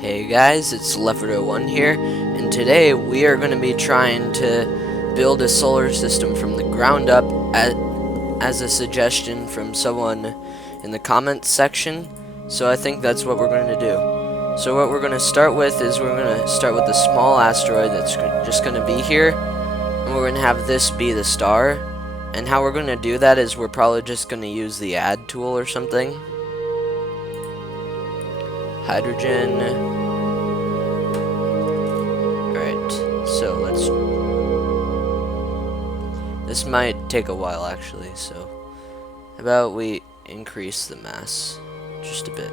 Hey guys, it's Leopard01 here, and today we are going to be trying to build a solar system from the ground up as a suggestion from someone in the comments section, so I think that's what we're going to do. So what we're going to start with is we're going to start with a small asteroid that's just going to be here, and we're going to have this be the star, and how we're going to do that is we're probably just going to use the add tool or something. Hydrogen. So this might take a while actually, so how about we increase the mass just a bit.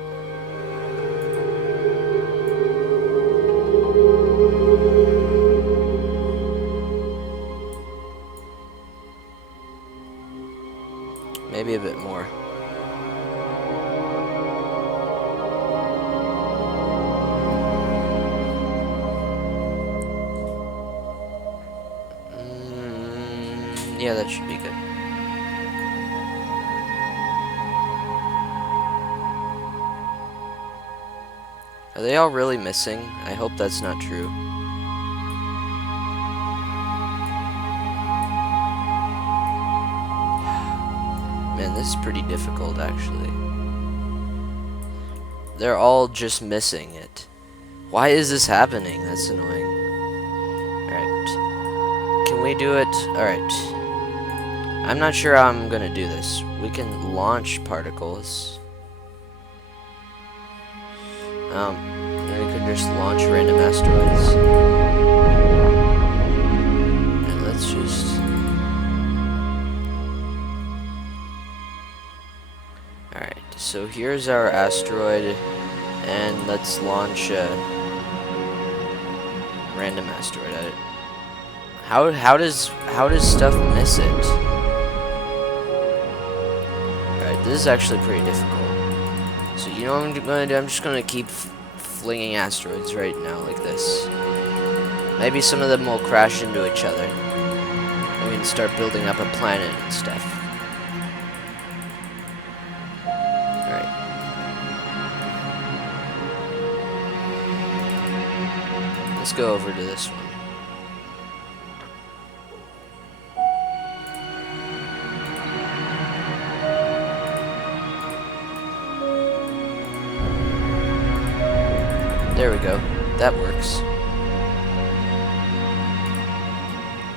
Maybe a bit more. Yeah, that should be good. Are they all really missing? I hope that's not true. Man, this is pretty difficult actually. They're all just missing it. Why is this happening? That's annoying. Alright. Can we do it? Alright. I'm not sure how I'm gonna do this. We can launch particles. And we could just launch random asteroids. And let's just... Alright, so here's our asteroid, and let's launch a random asteroid at it. How does stuff miss it? This is actually pretty difficult. So you know what I'm going to do? I'm just going to keep flinging asteroids right now like this. Maybe some of them will crash into each other. And we can start building up a planet and stuff. Alright. Let's go over to this one. There we go. That works.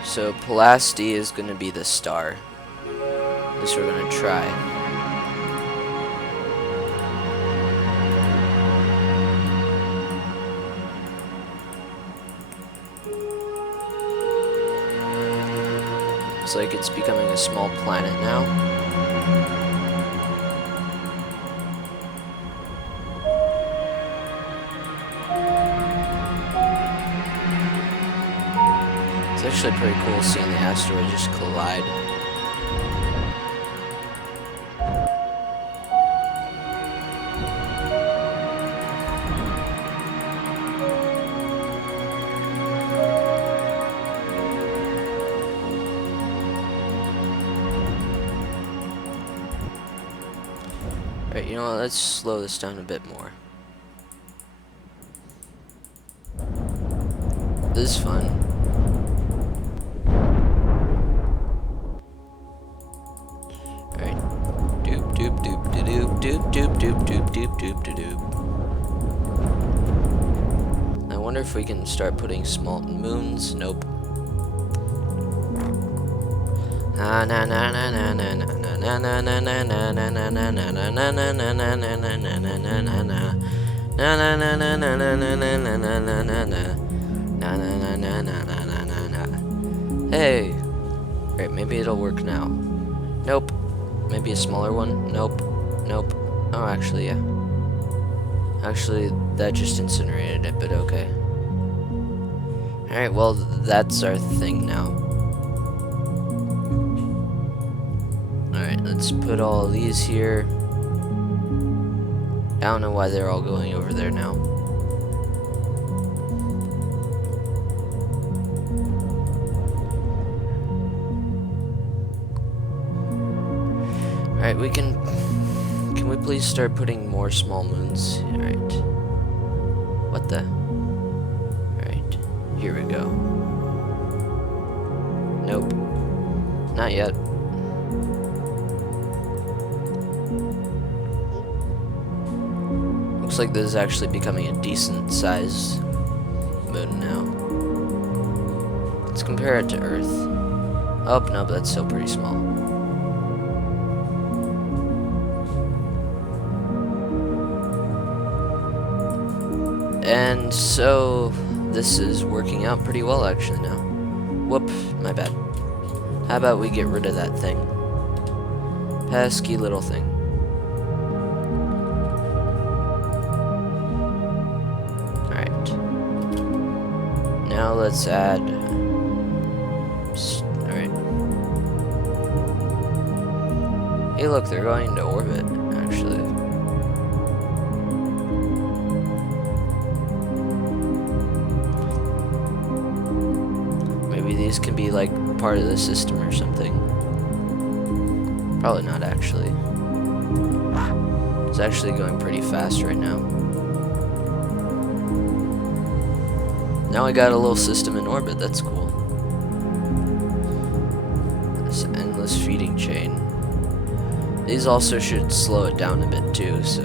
So Pelasti is going to be the star. At least we're going to try. Looks like it's becoming a small planet now. It's actually pretty cool seeing the asteroid just collide. Alright, you know what, let's slow this down a bit more. This is fun. I wonder if we can start putting small moons. Nope. Hey. Right, maybe it'll work now. Nope. Maybe a smaller one? Nope. Nope. Oh, actually, yeah. Actually, that just incinerated it, but okay. Alright, well, that's our thing now. Alright, let's put all of these here. I don't know why they're all going over there now. Alright, we can we please start putting more small moons? Alright. What the... Alright, here we go. Nope. Not yet. Looks like this is actually becoming a decent sized moon now. Let's compare it to Earth. Oh, no, but that's still pretty small. And so, this is working out pretty well actually now. Whoop, my bad. How about we get rid of that thing? Pesky little thing. Alright. Now let's add... Alright. Hey look, they're going into orbit, actually. Maybe these can be like part of the system or something. Probably not actually. It's actually going pretty fast right now. Now I got a little system in orbit, that's cool. This endless feeding chain. These also should slow it down a bit too, so.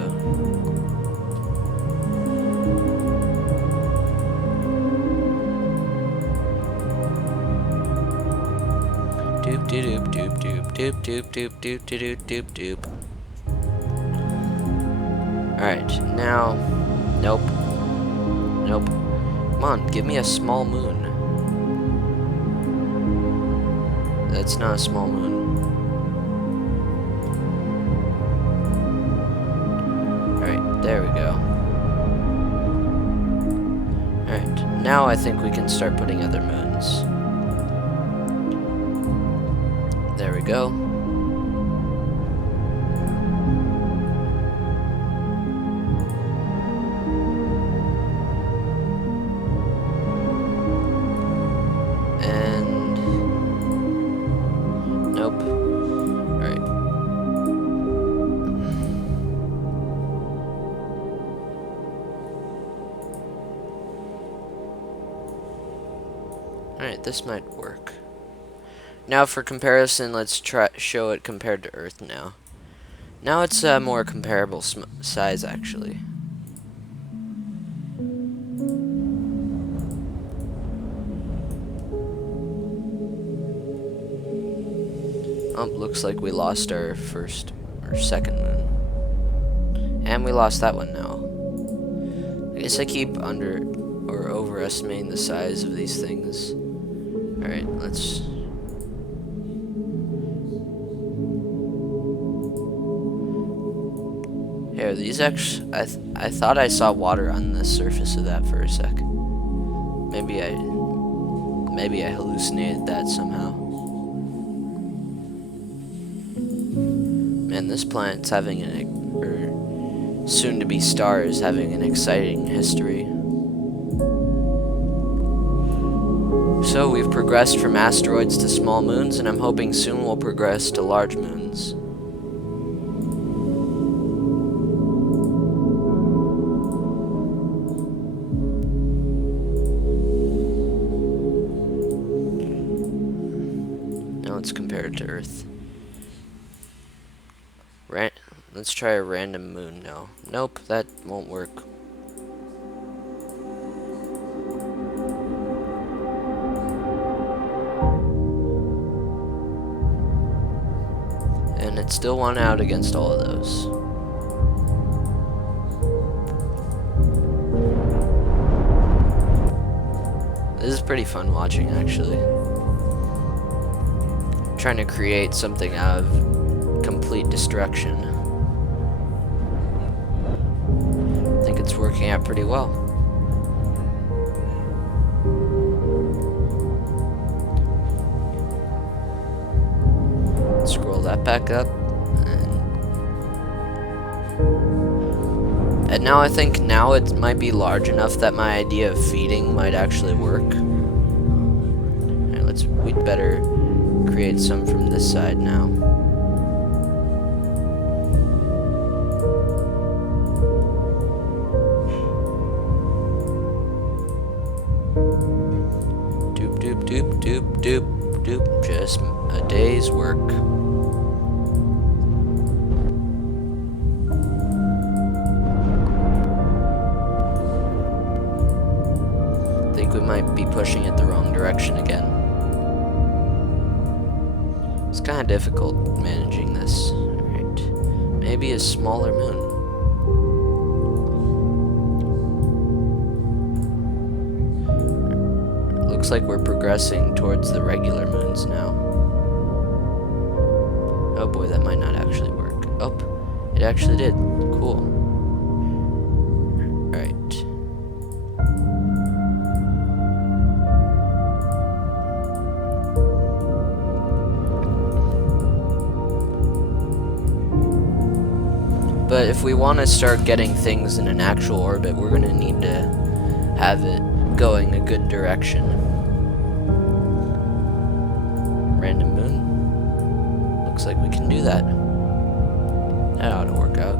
Doop doop doop doop doop doop doop doop doop doop doop. Alright, now. Nope. Nope. Come on, give me a small moon. That's not a small moon. Alright, there we go. Alright, now I think we can start putting other moons. There we go. And nope. Alright. Alright, this might work. Now for comparison, let's show it compared to Earth now. Now it's a more comparable size actually. Oh, looks like we lost our first or second moon. And we lost that one now. I guess I keep under or overestimating the size of these things. Alright, let's... Here, these actually... I thought I saw water on the surface of that for a sec. Maybe I hallucinated that somehow. Man, this planet's having or soon-to-be star is having an exciting history. So we've progressed from asteroids to small moons, and I'm hoping soon we'll progress to large moons. Now let's compare it to Earth. Let's try a random moon now. Nope, that won't work. And it still won out against all of those. This is pretty fun watching, actually. Trying to create something out of complete destruction. I think it's working out pretty well. Scroll that back up. And now I think now it might be large enough that my idea of feeding might actually work. Right, we'd better create some from this side now. Doop, doop, doop. Just a day's work. Think we might be pushing it the wrong direction again. It's kind of difficult managing this. Alright. Maybe a smaller moon. Looks like we're progressing towards the regular moons now. Oh boy, that might not actually work. Oh, it actually did. Cool. Alright. But if we want to start getting things in an actual orbit, we're going to need to have it going a good direction. Random moon. Looks like we can do that. That ought to work out.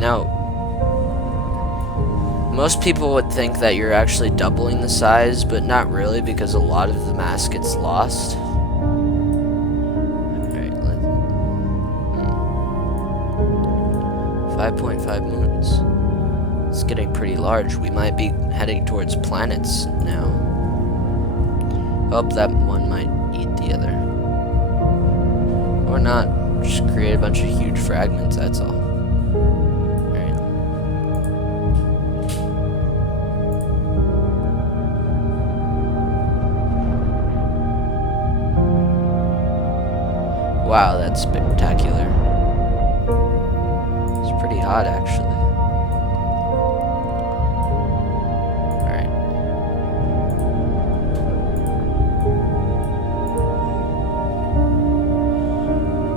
Now, most people would think that you're actually doubling the size, but not really, because a lot of the mass gets lost. 5.5 moons. It's getting pretty large. We might be heading towards planets now. Hope that one might eat the other. Or not. Just create a bunch of huge fragments, that's all. Alright. Wow, that's spectacular. Pretty hot, actually. Alright.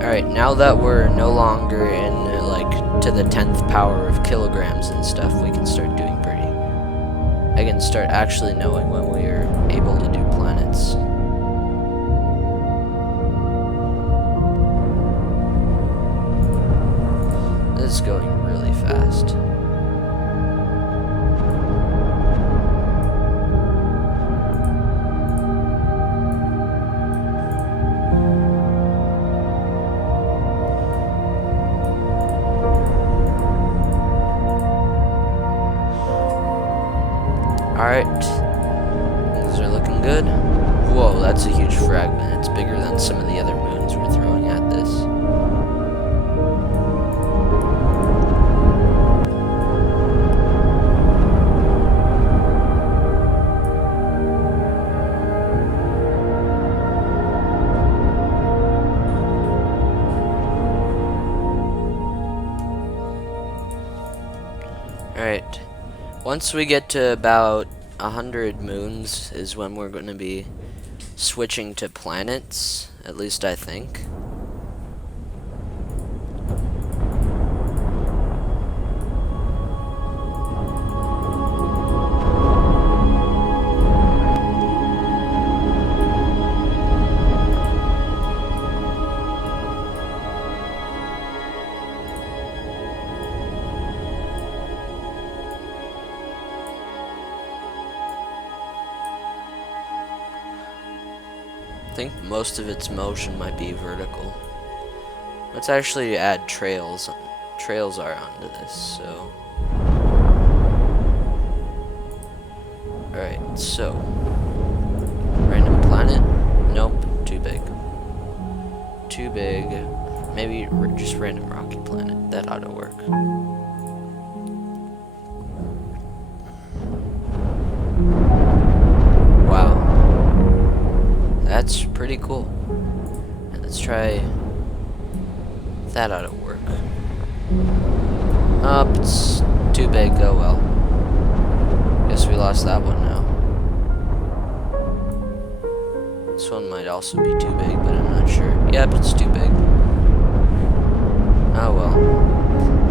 Alright, now that we're no longer in, like, to the 10th power of kilograms and stuff, we can start doing pretty. I can start actually knowing when we are able to do planets. This is going really fast. Alright. Things are looking good. Whoa, that's a huge fragment. It's bigger than some of the other moons we're throwing at this. Alright, once we get to about 100 moons is when we're going to be switching to planets, at least I think. I think most of its motion might be vertical. Let's actually add trails. Trails are onto this, so. Alright, so. Random planet? Nope, too big. Too big. Maybe just random rocky planet. That ought to work. That's pretty cool. And let's try that ought to work. It's too big. Oh well. Guess we lost that one now. This one might also be too big, but I'm not sure. Yep, it's too big. Oh well.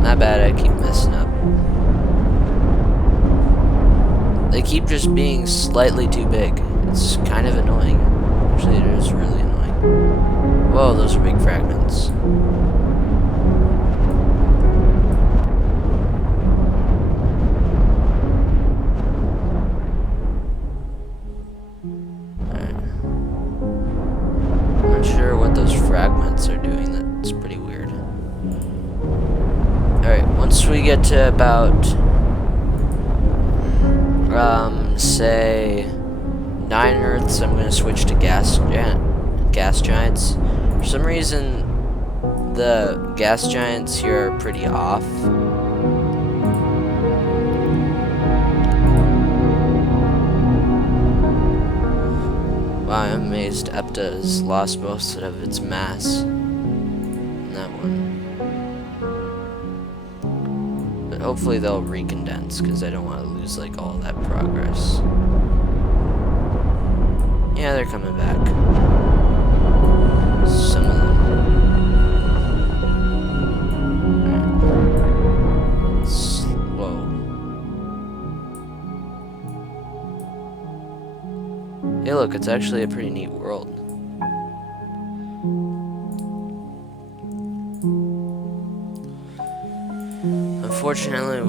Not bad, I keep messing up. They keep just being slightly too big. It's kind of annoying. Actually, it is really annoying. Whoa, those are big fragments. once we get to about, say 9 Earths, I'm gonna switch to gas giants. For some reason, the gas giants here are pretty off. Wow, I'm amazed Epta has lost most of its mass in that one. But hopefully they'll recondense, because I don't want to lose like all that progress. Yeah, they're coming back. Some of them. Alright. Whoa. Hey look, it's actually a pretty neat world. Unfortunately,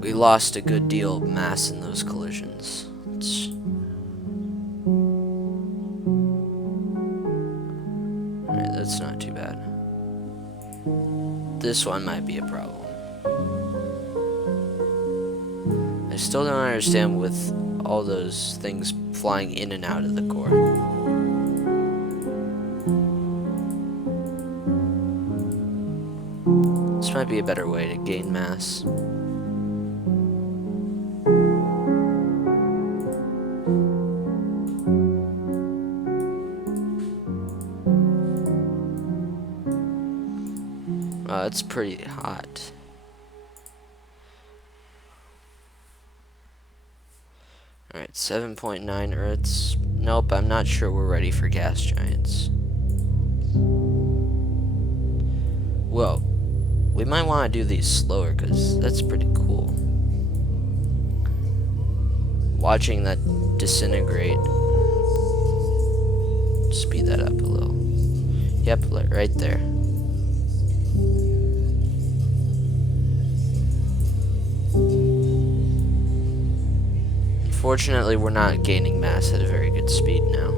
we lost a good deal of mass in those collisions. Alright, that's not too bad. This one might be a problem. I still don't understand with all those things flying in and out of the core. This might be a better way to gain mass. Wow, it's pretty hot. Alright, 7.9 Earths. Nope, I'm not sure we're ready for gas giants. Whoa. We might want to do these slower, because that's pretty cool. Watching that disintegrate. Speed that up a little. Yep, right there. Fortunately, we're not gaining mass at a very good speed now.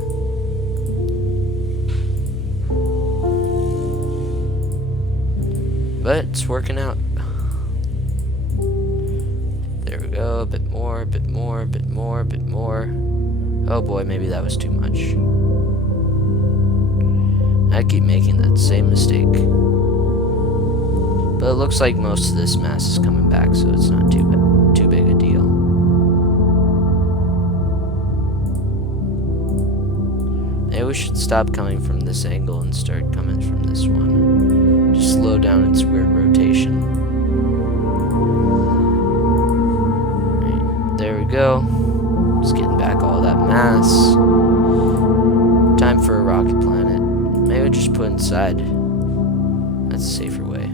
But it's working out. There we go, a bit more, a bit more, a bit more, a bit more. Oh boy, maybe that was too much. I keep making that same mistake. But it looks like most of this mass is coming back, so it's not too big a deal. Maybe we should stop coming from this angle and start coming from this one. Just slow down its weird rotation. Right, there we go. Just getting back all that mass. Time for a rocket planet. Maybe just put inside. That's a safer way.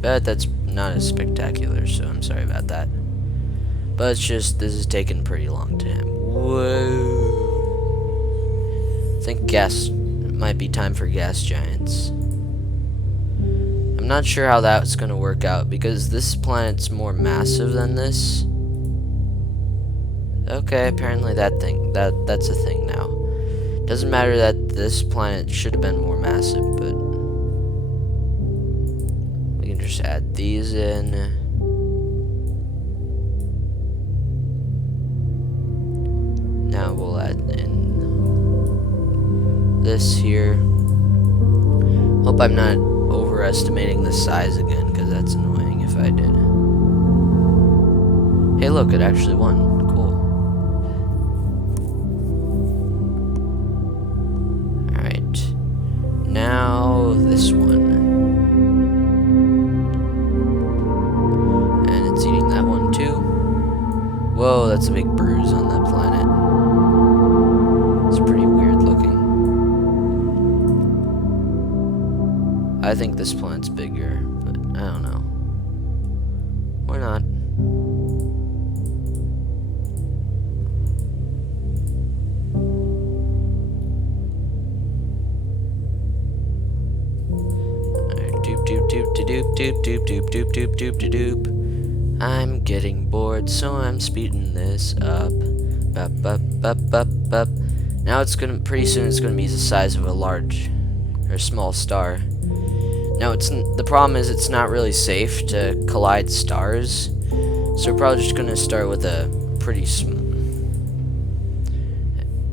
But that's not as spectacular, so I'm sorry about that. But it's just, this is taking pretty long to hit. Whoa. I think it might be time for gas giants. I'm not sure how that's gonna work out, because this planet's more massive than this. Okay, apparently that's a thing now. Doesn't matter that this planet should have been more massive, but we can just add these in. Now we'll add in this here. Hope I'm not overestimating the size again, because that's annoying if I did. Hey look, it actually won. Cool. Alright. Now this one. And it's eating that one too. Whoa, that's a big bruise on that planet. It's pretty weird looking. I think this planet's bigger, but I don't know. Or not. Doop doop doop doop doop doop doop doop doop doop doop. I'm getting bored, so I'm speeding this up. Bup bup bup bup bup. Now it's gonna pretty soon it's gonna be the size of a large or small star. Now the problem is it's not really safe to collide stars, so we're probably just gonna start with a pretty small.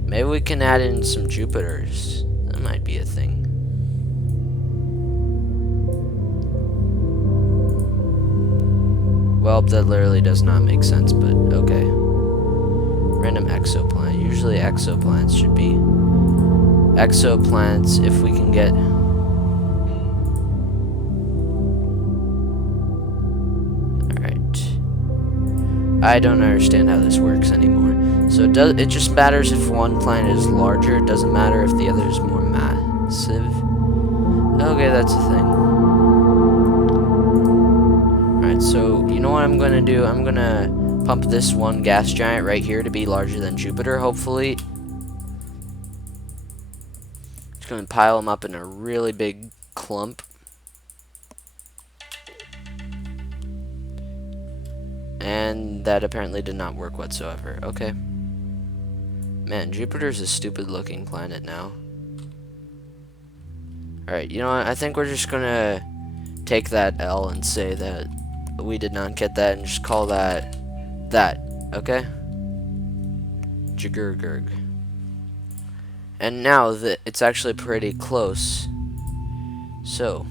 Maybe we can add in some Jupiters. That might be a thing. Well, that literally does not make sense, but okay. Random exoplanet. Usually exoplanets should be exoplanets if we can get. Alright. I don't understand how this works anymore. So it just matters if one planet is larger. It doesn't matter if the other is more massive. Okay, that's a thing. Alright, so you know what I'm gonna do? I'm gonna pump this one gas giant right here to be larger than Jupiter, hopefully. Just gonna pile them up in a really big clump. And that apparently did not work whatsoever. Okay. Man, Jupiter's a stupid looking planet now. Alright, you know what? I think we're just gonna take that L and say that we did not get that and just call that okay? Jigurgurg. And now that it's actually pretty close. So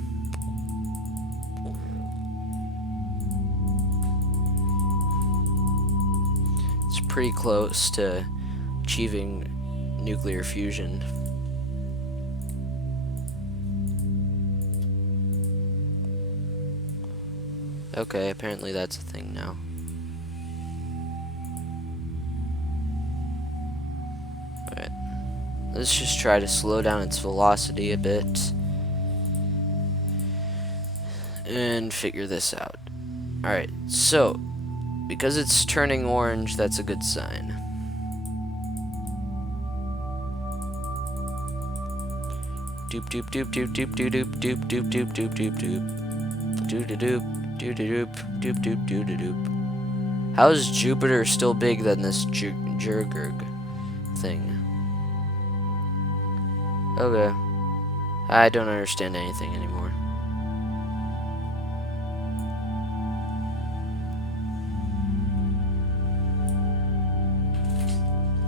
it's pretty close to achieving nuclear fusion. Okay, apparently that's a thing now. Alright. Let's just try to slow down its velocity a bit. And figure this out. Alright, so because it's turning orange, that's a good sign. Doop doop doop doop doop doop doop doop doop doop doop doop doop doop doop. Doo-doo-doop, doop-doop, doo-doo-doop. How is Jupiter still big than this Jurgurg thing? Okay. I don't understand anything anymore.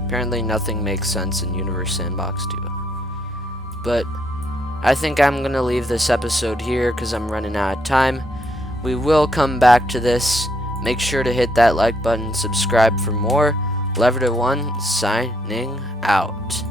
Apparently nothing makes sense in Universe Sandbox 2. But I think I'm gonna leave this episode here because I'm running out of time. We will come back to this. Make sure to hit that like button, subscribe for more. Leverdo1 signing out.